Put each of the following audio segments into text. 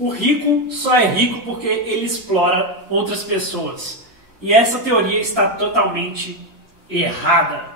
O rico só é rico porque ele explora outras pessoas. E essa teoria está totalmente errada.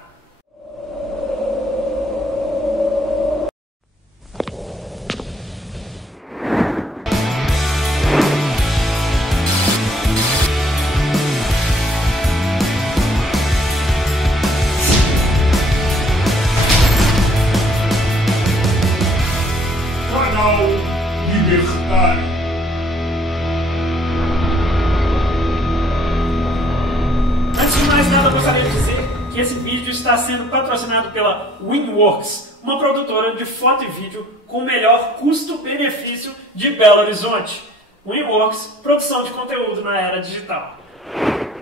Antes de mais nada, eu gostaria de dizer que esse vídeo está sendo patrocinado pela Winworks, uma produtora de foto e vídeo com o melhor custo-benefício de Belo Horizonte. Winworks, produção de conteúdo na era digital.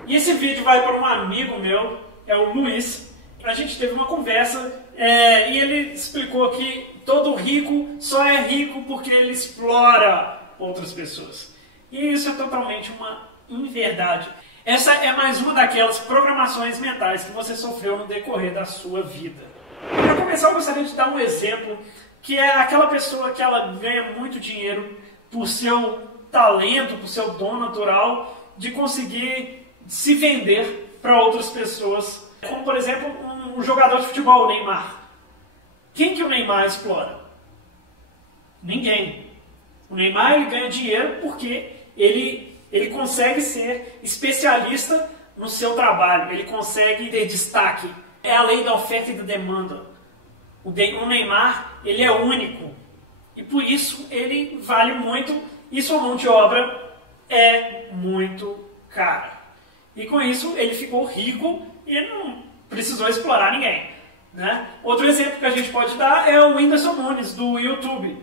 E esse vídeo vai para um amigo meu, é o Luiz. A gente teve uma conversa e ele explicou que todo rico só é rico porque ele explora outras pessoas. E isso é totalmente uma inverdade. Essa é mais uma daquelas programações mentais que você sofreu no decorrer da sua vida. Para começar, eu gostaria de dar um exemplo, que é aquela pessoa que ela ganha muito dinheiro por seu talento, por seu dom natural, de conseguir se vender para outras pessoas. Como, por exemplo, um jogador de futebol, o Neymar. Quem que o Neymar explora? Ninguém. O Neymar ele ganha dinheiro porque ele consegue ser especialista no seu trabalho, ele consegue ter destaque. É a lei da oferta e da demanda. O Neymar ele é único e por isso ele vale muito e sua mão de obra é muito cara. E com isso ele ficou rico e não precisou explorar ninguém, né? Outro exemplo que a gente pode dar é o Whindersson Nunes do YouTube.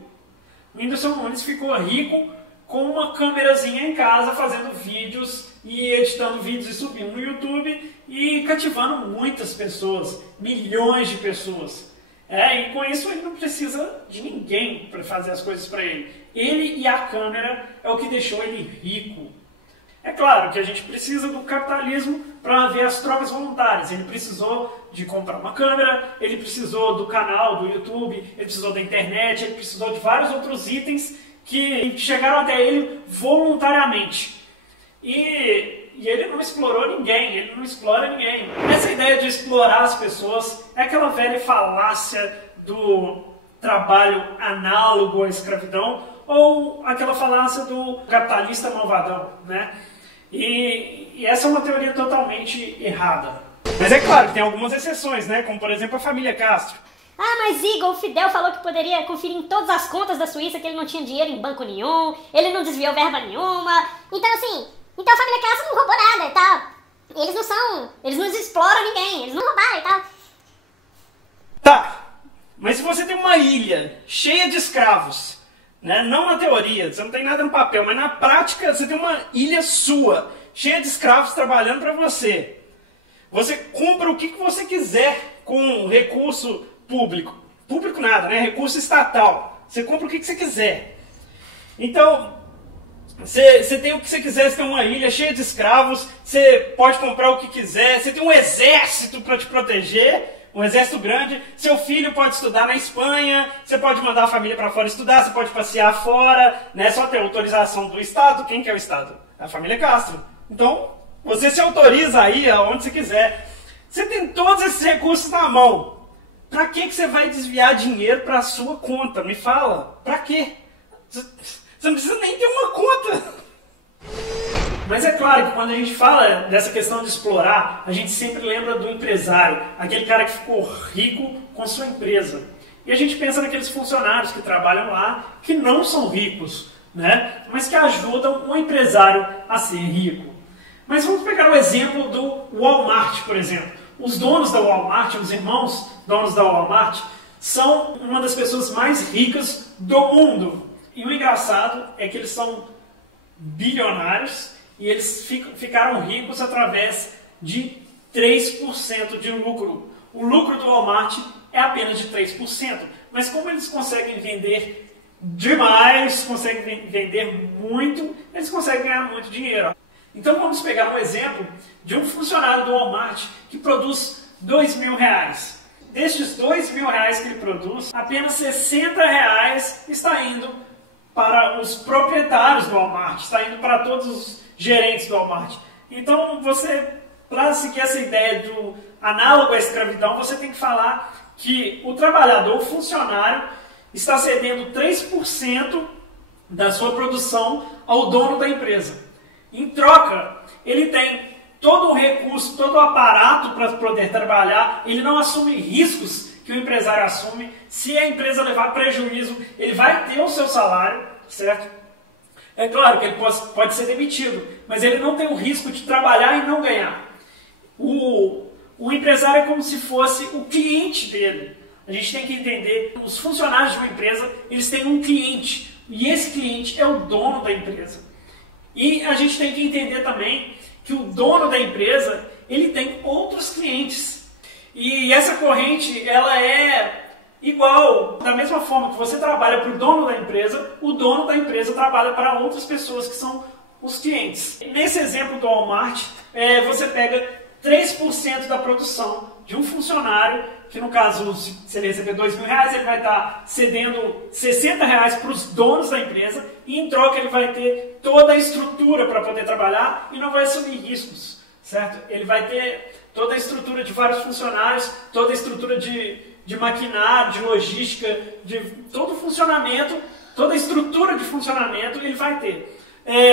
O Whindersson Nunes ficou rico com uma câmerazinha em casa, fazendo vídeos e editando vídeos e subindo no YouTube e cativando muitas pessoas, milhões de pessoas. E com isso ele não precisa de ninguém para fazer as coisas para ele. Ele e a câmera é o que deixou ele rico. É claro que a gente precisa do capitalismo para ver as trocas voluntárias. Ele precisou de comprar uma câmera, ele precisou do canal do YouTube, ele precisou da internet, ele precisou de vários outros itens que chegaram até ele voluntariamente. E ele não explorou ninguém, ele não explora ninguém. Essa ideia de explorar as pessoas é aquela velha falácia do trabalho análogo à escravidão ou aquela falácia do capitalista malvadão, né? E essa é uma teoria totalmente errada. Mas é claro que tem algumas exceções, né? Como por exemplo a família Castro. Ah, mas Igor, o Fidel falou que poderia conferir em todas as contas da Suíça que ele não tinha dinheiro em banco nenhum, ele não desviou verba nenhuma. Então assim, a família Castro não roubou nada e tal. Eles não exploram ninguém, eles não roubaram e tal. Tá, mas se você tem uma ilha cheia de escravos, né? Não na teoria, você não tem nada no papel, mas na prática você tem uma ilha sua, cheia de escravos trabalhando para você. Você compra o que você quiser com recurso público. Público nada, né? Recurso estatal. Você compra o que você quiser. Então, você tem o que você quiser, você tem uma ilha cheia de escravos, você pode comprar o que quiser, você tem um exército para te proteger, um exército grande, seu filho pode estudar na Espanha, você pode mandar a família para fora estudar, você pode passear fora, né? Só ter autorização do Estado. Quem que é o Estado? A família Castro. Então, você se autoriza aí aonde você quiser. Você tem todos esses recursos na mão. Pra que você vai desviar dinheiro para a sua conta? Me fala. Pra quê? Você não precisa nem ter uma conta. Mas é claro que quando a gente fala dessa questão de explorar, a gente sempre lembra do empresário, aquele cara que ficou rico com sua empresa. E a gente pensa naqueles funcionários que trabalham lá, que não são ricos, né? Mas que ajudam o empresário a ser rico. Mas vamos pegar o exemplo do Walmart, por exemplo. Os donos da Walmart, os irmãos donos da Walmart, são uma das pessoas mais ricas do mundo. E o engraçado é que eles são bilionários e eles ficaram ricos através de 3% de lucro. O lucro do Walmart é apenas de 3%. Mas como eles conseguem vender demais, conseguem vender muito, eles conseguem ganhar muito dinheiro. Então vamos pegar um exemplo de um funcionário do Walmart que produz R$2.000. Destes R$2.000 que ele produz, apenas R$60 está indo para os proprietários do Walmart, está indo para todos os gerentes do Walmart. Então, para seguir essa ideia do análogo à escravidão, você tem que falar que o trabalhador, o funcionário, está cedendo 3% da sua produção ao dono da empresa. Em troca, ele tem todo o recurso, todo o aparato para poder trabalhar, ele não assume riscos que o empresário assume. Se a empresa levar prejuízo, ele vai ter o seu salário, certo? É claro que ele pode ser demitido, mas ele não tem o risco de trabalhar e não ganhar. O empresário é como se fosse o cliente dele. A gente tem que entender, os funcionários de uma empresa, eles têm um cliente, e esse cliente é o dono da empresa. E a gente tem que entender também que o dono da empresa, ele tem outros clientes. E essa corrente, ela é igual, da mesma forma que você trabalha para o dono da empresa, o dono da empresa trabalha para outras pessoas que são os clientes. Nesse exemplo do Walmart, você pega 3% da produção de um funcionário, que no caso, se ele receber R$2.000, ele vai estar cedendo R$60 para os donos da empresa, e em troca ele vai ter toda a estrutura para poder trabalhar e não vai assumir riscos, certo? Ele vai ter toda a estrutura de vários funcionários, toda a estrutura de maquinário, de logística, de todo o funcionamento, toda a estrutura de funcionamento ele vai ter.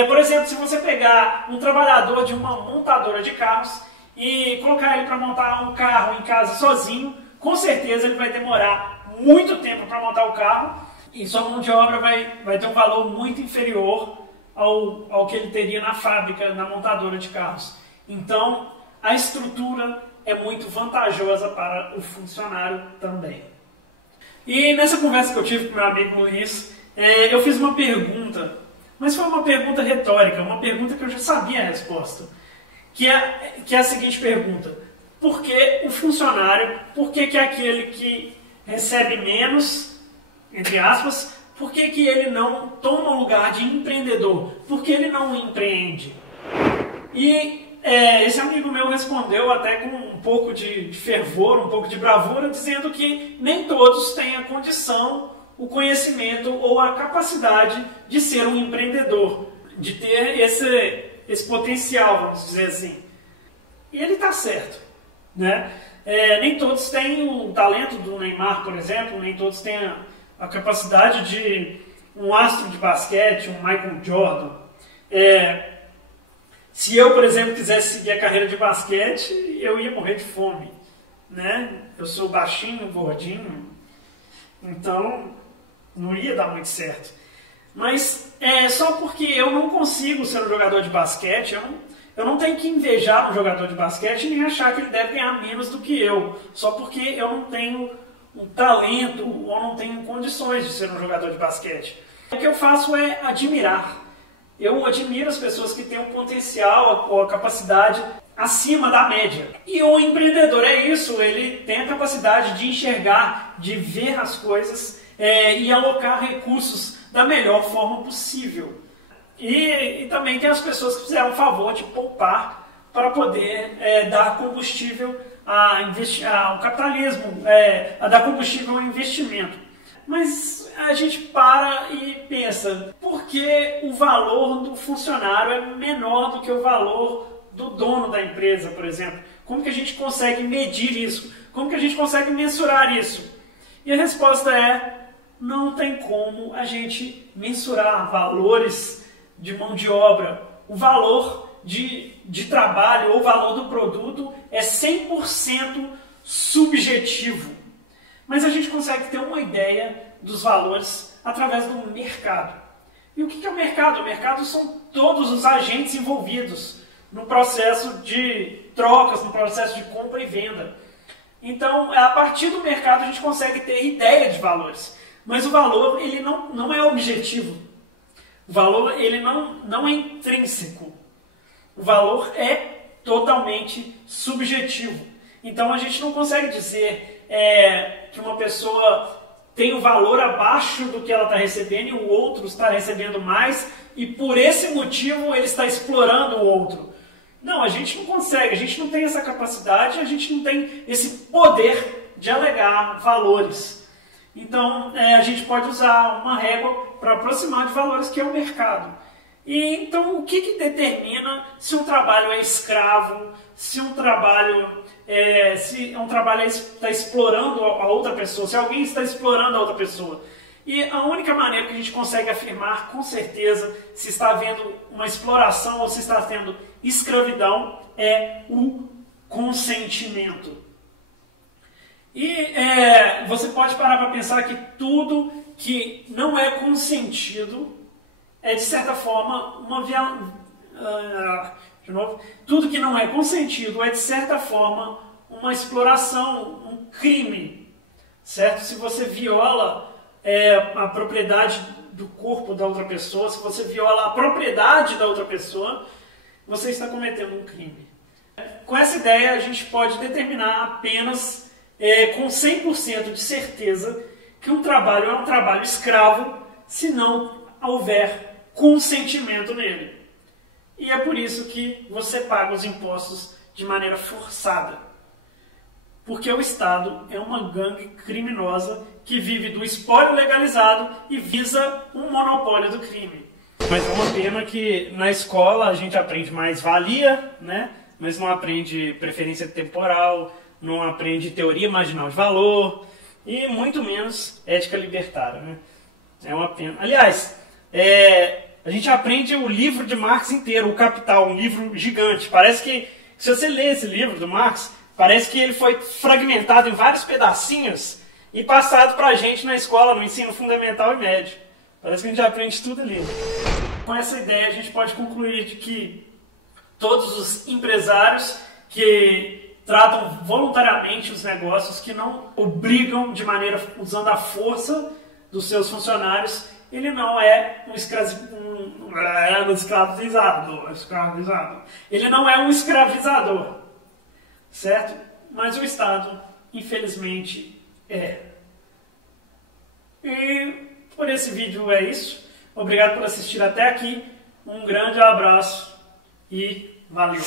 Por exemplo, se você pegar um trabalhador de uma montadora de carros e colocar ele para montar um carro em casa sozinho, com certeza ele vai demorar muito tempo para montar o carro e sua mão de obra vai ter um valor muito inferior ao que ele teria na fábrica, na montadora de carros. Então, a estrutura é muito vantajosa para o funcionário também. E nessa conversa que eu tive com meu amigo Luiz, eu fiz uma pergunta, mas foi uma pergunta retórica, uma pergunta que eu já sabia a resposta, que é a seguinte pergunta: por que o funcionário, por que aquele que recebe menos, entre aspas, por que ele não toma o lugar de empreendedor? Por que ele não empreende? E esse amigo meu respondeu até com um pouco de fervor, um pouco de bravura, dizendo que nem todos têm a condição, o conhecimento ou a capacidade de ser um empreendedor, de ter esse potencial, vamos dizer assim. E ele está certo, né? Nem todos têm o talento do Neymar, por exemplo, nem todos têm a capacidade de um astro de basquete, um Michael Jordan. Se eu, por exemplo, quisesse seguir a carreira de basquete, eu ia morrer de fome, né? Eu sou baixinho, gordinho, então não ia dar muito certo. Mas só porque eu não consigo ser um jogador de basquete, eu não tenho que invejar um jogador de basquete nem achar que ele deve ganhar menos do que eu, só porque eu não tenho um talento ou não tenho condições de ser um jogador de basquete. O que eu faço é admirar. Eu admiro as pessoas que têm um potencial ou a capacidade acima da média. E o empreendedor é isso, ele tem a capacidade de enxergar, de ver as coisas e alocar recursos da melhor forma possível. E também tem as pessoas que fizeram o favor de poupar para poder dar combustível ao capitalismo, a dar combustível ao investimento. Mas a gente para e pensa, por que o valor do funcionário é menor do que o valor do dono da empresa, por exemplo? Como que a gente consegue medir isso? Como que a gente consegue mensurar isso? E a resposta é: não tem como a gente mensurar valores de mão de obra. O valor de trabalho ou o valor do produto é 100% subjetivo. Mas a gente consegue ter uma ideia dos valores através do mercado. E o que é o mercado? O mercado são todos os agentes envolvidos no processo de trocas, no processo de compra e venda. Então, a partir do mercado a gente consegue ter ideia de valores. Mas o valor ele não é objetivo. O valor ele não é intrínseco. O valor é totalmente subjetivo. Então a gente não consegue dizer que uma pessoa tem um valor abaixo do que ela está recebendo e o outro está recebendo mais e por esse motivo ele está explorando o outro. Não, a gente não consegue, a gente não tem essa capacidade, a gente não tem esse poder de alegar valores. Então a gente pode usar uma régua para aproximar de valores que é o mercado. E então, o que determina se um trabalho é escravo, se um trabalho está explorando a outra pessoa, se alguém está explorando a outra pessoa? E a única maneira que a gente consegue afirmar com certeza se está havendo uma exploração ou se está tendo escravidão é o consentimento. E você pode parar para pensar que tudo que não é consentido é, de certa forma, tudo que não é consentido é, de certa forma, uma exploração, um crime, certo? Se você viola a propriedade do corpo da outra pessoa, se você viola a propriedade da outra pessoa, você está cometendo um crime. Com essa ideia, a gente pode determinar apenas com 100% de certeza que um trabalho é um trabalho escravo se não houver consentimento nele. E é por isso que você paga os impostos de maneira forçada. Porque o Estado é uma gangue criminosa que vive do espólio legalizado e visa um monopólio do crime. Mas é uma pena que na escola a gente aprende mais-valia, né? Mas não aprende preferência temporal, não aprende teoria marginal de valor e muito menos ética libertária, né? É uma pena. Aliás, a gente aprende o livro de Marx inteiro, o Capital, um livro gigante. Parece que, se você ler esse livro do Marx, parece que ele foi fragmentado em vários pedacinhos e passado para a gente na escola, no ensino fundamental e médio. Parece que a gente aprende tudo ali. Com essa ideia, a gente pode concluir de que todos os empresários que tratam voluntariamente os negócios, que não obrigam de maneira, usando a força dos seus funcionários, ele não é um escravizador. Ele não é um escravizador, certo? Mas o Estado, infelizmente, é. E por esse vídeo é isso. Obrigado por assistir até aqui. Um grande abraço e valeu!